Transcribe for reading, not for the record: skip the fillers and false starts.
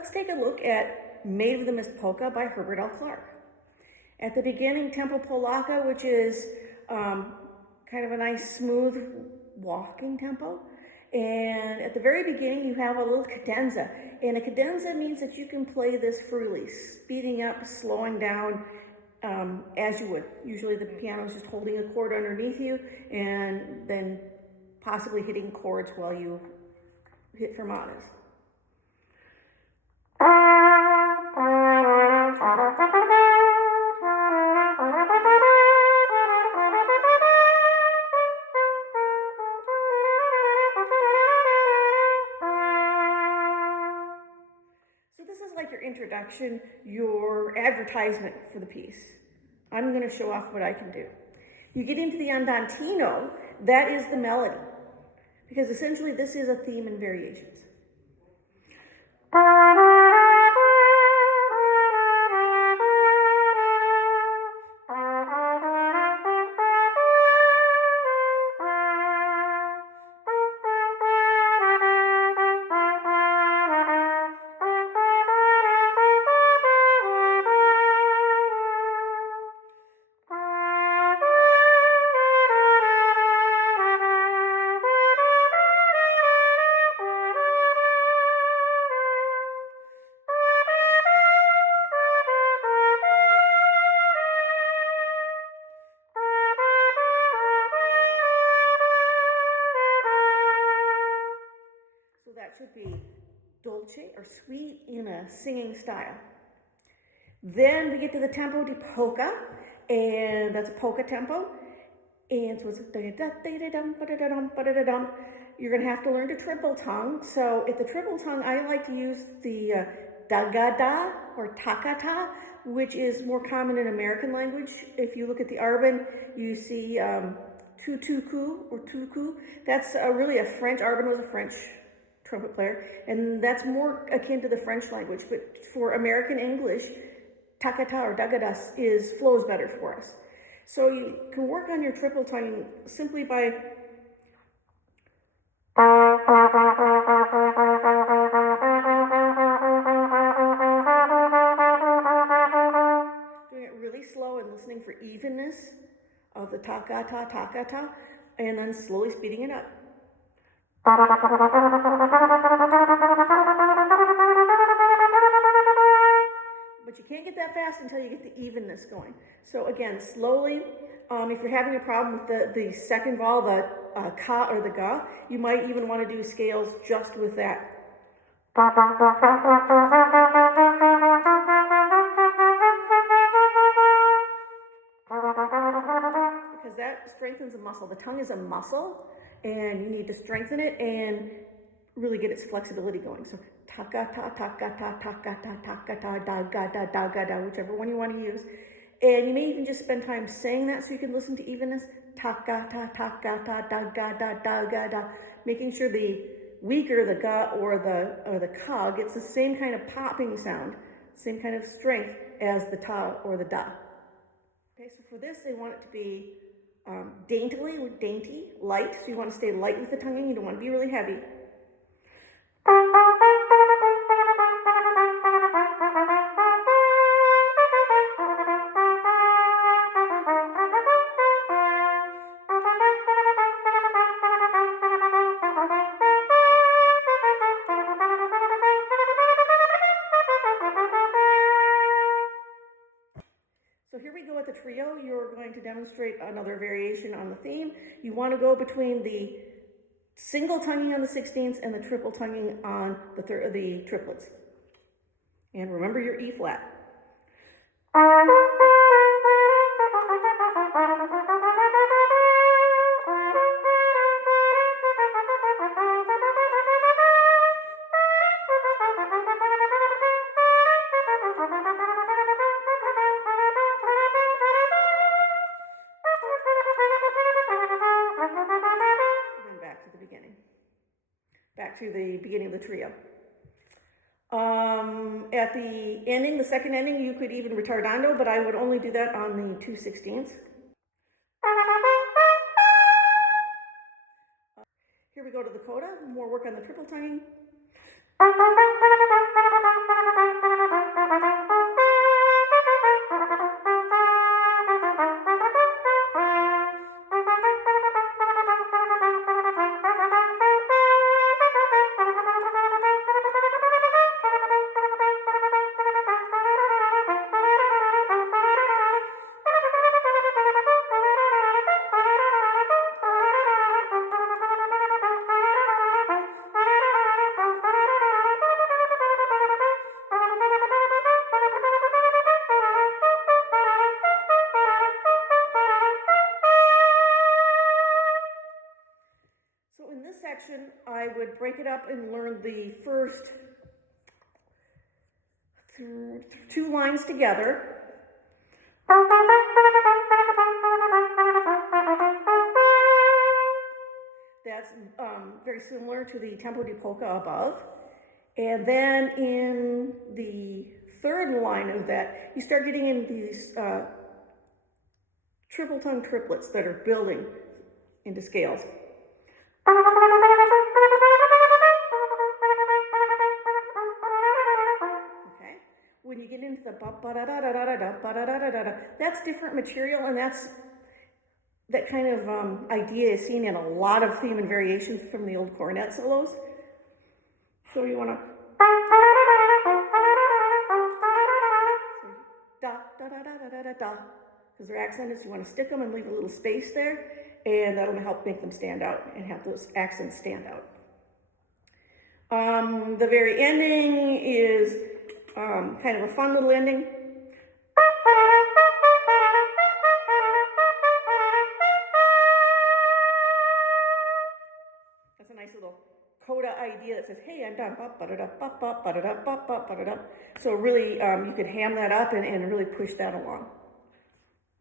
Let's take a look at Maid of the Mist Polka by Herbert L. Clarke. At the beginning, tempo polacca, which is kind of a nice smooth walking tempo. And at the very beginning, you have a little cadenza. And a cadenza means that you can play this freely, speeding up, slowing down, as you would. Usually the piano is just holding a chord underneath you and then possibly hitting chords while you hit fermatas. So this is like your introduction, your advertisement for the piece. I'm going to show off what I can do. You get into the andantino, that is the melody, because essentially this is a theme and variations. That should be dolce or sweet in a singing style. Then we get to the tempo di polka, and that's a polka tempo. And so it's you're going to have to learn to triple tongue. So at the triple tongue, I like to use the da-ga-da or takata, which is more common in American language. If you look at the Arbin, you see tutuku or tuku. That's really a French. Arbin was a French trumpet player, and that's more akin to the French language, but for American English, takata or dagadas flows better for us. So you can work on your triple tongue simply by doing it really slow and listening for evenness of the takata, takata, and then slowly speeding it up. But you can't get that fast until you get the evenness going. So again, slowly, if you're having a problem with the second vowel, the ka or the ga, you might even want to do scales just with that. Because that strengthens the muscle. The tongue is a muscle, and you need to strengthen it and really get its flexibility going. So takata, takata, takata, takata, da-ga-da, da-ga-da, whichever one you want to use. And you may even just spend time saying that so you can listen to evenness. Takata, takata, da-ga-da, da-ga-da. Making sure the weaker, the ga or the ka, gets the same kind of popping sound, same kind of strength as the ta or the da. Okay, so for this, they want it to be dainty, light. So you want to stay light with the tonguing. You don't want to be really heavy. So here we go at the trio. You're going to demonstrate another variation on the theme. You want to go between the single tonguing on the 16ths and the triple tonguing on the triplets. And remember your E flat. Back to the beginning of the trio. At the ending, the second ending, you could even retardando, but I would only do that on the 2/16. Here we go to the coda, more work on the triple tonguing. would break it up and learn the first two lines together. That's very similar to the tempo di polka above. And then in the third line of that, you start getting in these triple tongue triplets that are building into scales. Okay, when you get into the that's different material, and that's that kind of idea is seen in a lot of theme and variations from the old cornet solos. So you want to da da da da da da da, because they're accented, so you want to stick them and leave a little space there, and that'll help make them stand out and have those accents stand out. The very ending is kind of a fun little ending. That's a nice little coda idea that says, hey, I'm done. So really, you could ham that up and really push that along.